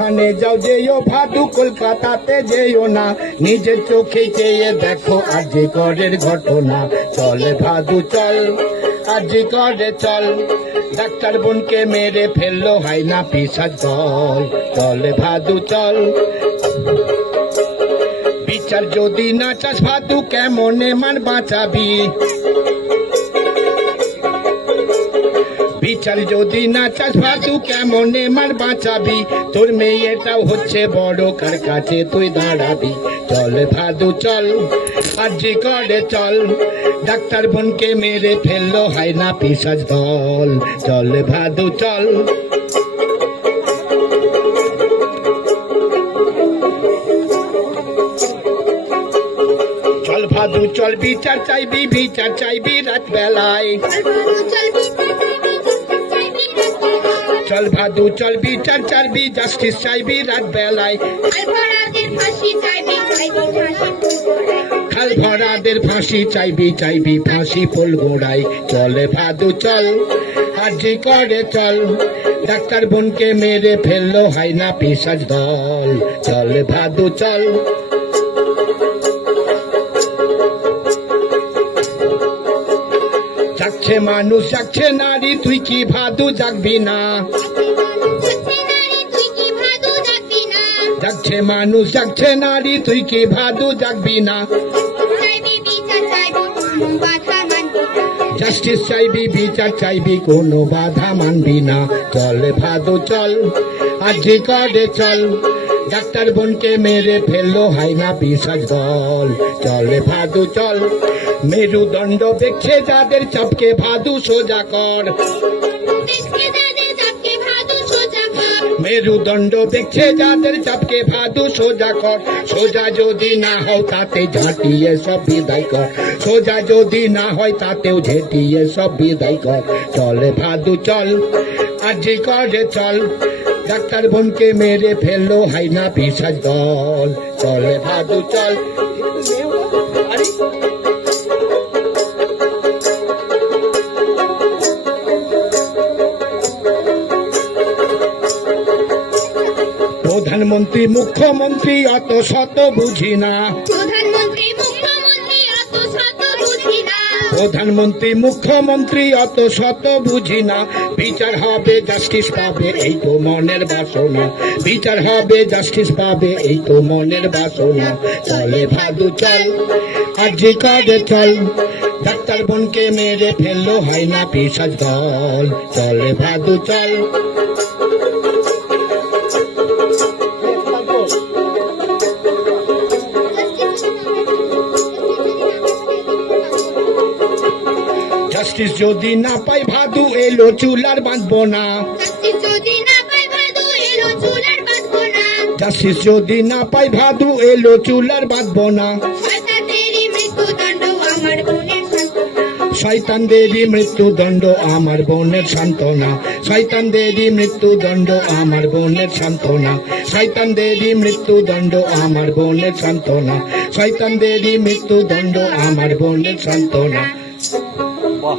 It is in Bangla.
যেখানে যাও যেও ভাদু, কলকাতাতে যেও না, নিজের চোখে চেয়ে দেখো আজি করের ঘটনা। চল ভাদু চল, আজি করে চল, ডাক্তার বোনকে মেরে ফেললো হাইনা পিসার দল। চল ভাদু চল, বিচার যদি না চাস ভাদু কেমনে মান বাঁচাবি, বিচার যদি না চাস ভাদু কেমনে মান বাঁচাবি, তোর মেয়েটাও হচ্ছে বড়, কার কাছে তুই দাঁড়াবি। চল ভাদু চল, আজি করে চল, ডাক্তার বোনকে মেরে ফেললো হাইনা পিসাজ দল। চল ভাদু চল, চল ভাদু চল, বিচার চাইবি, বিচার চাইবি রাত বেলায়। চল ভাদু চল, বিচার চাইবি, জাস্টিস চাইবি রাত বেলায়। খাল ভরাদের ফাঁসি চাইবি, চাইবি ফাঁসি পোল গোড়ায়। চল ভাদু চল, আজি করে চল, ডাক্তার বোনকে মেরে ফেললো হাইনা পিসাজ দল। চল ভাদু চল, জাগছে মানুষ জাগছে নারী, তুই কি ভাদু জাগবি না? জাগছে মানুষ জাগছে নারী, তুই কি ভাদু জাগবি না? জাস্টিস চাইবি, বিচার চাইবি, কোনো বাধা মানবি না। চল ভাদু চল, আজি করে চল, ডাক্তার বোনকে মেরে ফেললো হাইনা পিসাজ দল। চল ভাদু চল, মেরুদণ্ড দেখছে যাদের চাপকে ভাদু সোজা কর। মেরুদণ্ড দেখছে যাদের চাপকে ভাদু সোজা কর। সোজা যদি না হও তাতে ঝাঁটিয়ে সব বিদায় কর, সোজা যদি না হয় তাতেও ঝেঁটিয়ে সব বিদায় কর। চল ভাদু চল, আজি করে চল, ডাক্তার বোনকে মেরে ফেললো হাইনা পিসাজ দল। চল ভাদু চল। প্রধানমন্ত্রী মুখ্যমন্ত্রী অত শত বুঝি না, প্রধানমন্ত্রী মুখ্যমন্ত্রী অত শত বুঝি না। বিচার হবে জাস্টিস পাবে এই তো মনের বাসনা, বিচার হবে জাস্টিস পাবে এই তো মনের বাসনা। চলে ভাদু চল, আজি করে চল, ডাক্তার বোনকে মেরে ফেললো হাইনা পিসাজ দল। চলে ভাদু চল, জাস্টিস যদি না পাই ভাদু এলো চুলার বাঁধবো না, জাস্টিস যদি না পাই ভাদু এলো চুলার বাঁধবো না। শয়তানদেরই মৃত্যুদণ্ড আমার বোনের সান্ত্বনা, শয়তানদেরই মৃত্যুদণ্ড আমার বোনের সান্ত্বনা, শয়তানদেরই মৃত্যুদণ্ড আমার বোনের সান্ত্বনা, শয়তানদেরই মৃত্যুদণ্ড আমার বোনের সান্ত্বনা। বাহ,